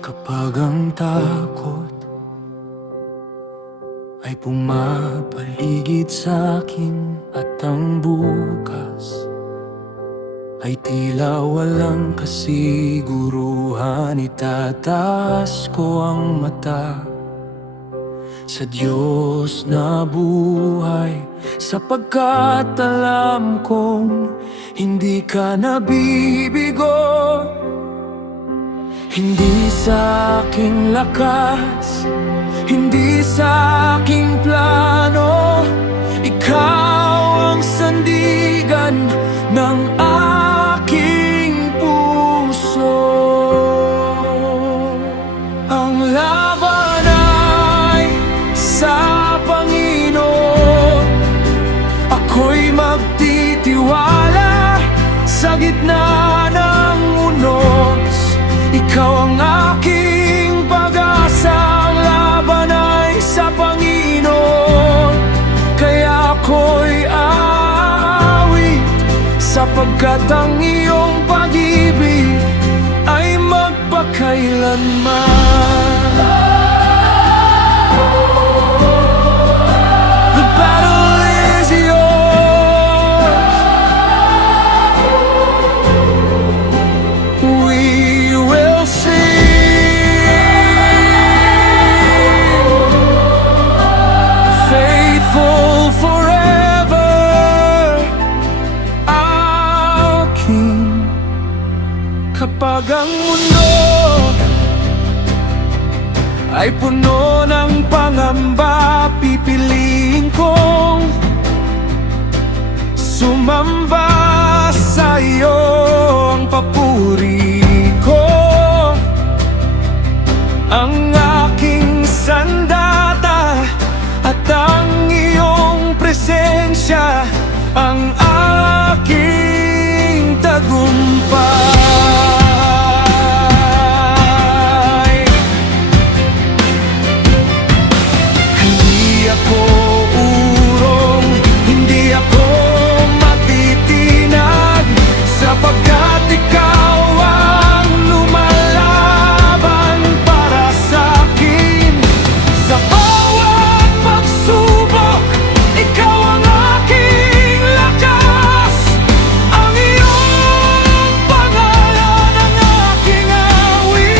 Kapag ang takot ay pumapaligid sa'kin at ang bukas ay tila walang kasiguruhan, itataas ko ang mata sa Diyos na buhay, sapagkat alam kong hindi ka nabibigo. Hindi sa aking lakas, hindi sa aking plano, ikaw ang sandigan ng aking puso. Ang laban ay sa Panginoon, ako'y magtitiwala sa gitna ng unos. Ikaw ang aking pag-asa, ang laban ay sa Panginoon, kaya ako'y aawit, sapagkat ang iyong pag-ibig ay magpakailanman. The battle is yours. We will sing, faithful forever, our King. Kapag ang mundo ay puno ng pangamba, pipiliin kong sumamba sa iyo, ang papuri ko, ang aking sandata at ang iyong presensya, ang aking tagumpay. Hindi ako urong, hindi ako matitinag, sapagkat ikaw ang lumalaban para sa'kin. Sa bawat pagsubok, ikaw ang aking lakas, ang iyong pangalan ang aking awit.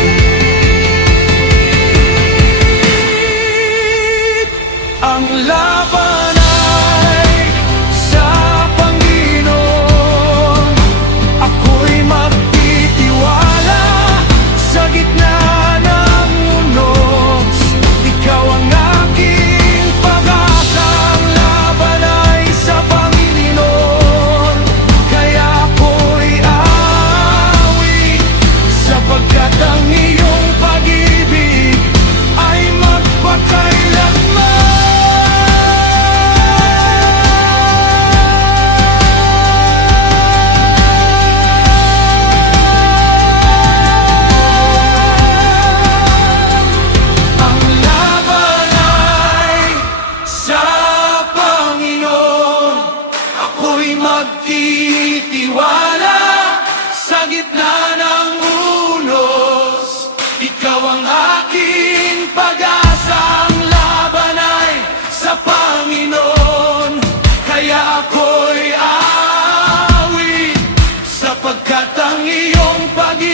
Ang laban ay sa Panginoon, ako'y magtitiwala sa gitna ng unos. Ikaw ang aking pag-asa, ang laban ay sa Panginoon, kaya ako'y aawit, sapagkat ang iyong pag-ibig ay magpakailanman. Ang laban ay sa Panginoon, ako'y magtitiwala sa gitna ng unos. Ikaw ang aking pag-asa, ang laban ay sa Panginoon, kaya ako'y aawit, sapagkat ang iyong pag-ibig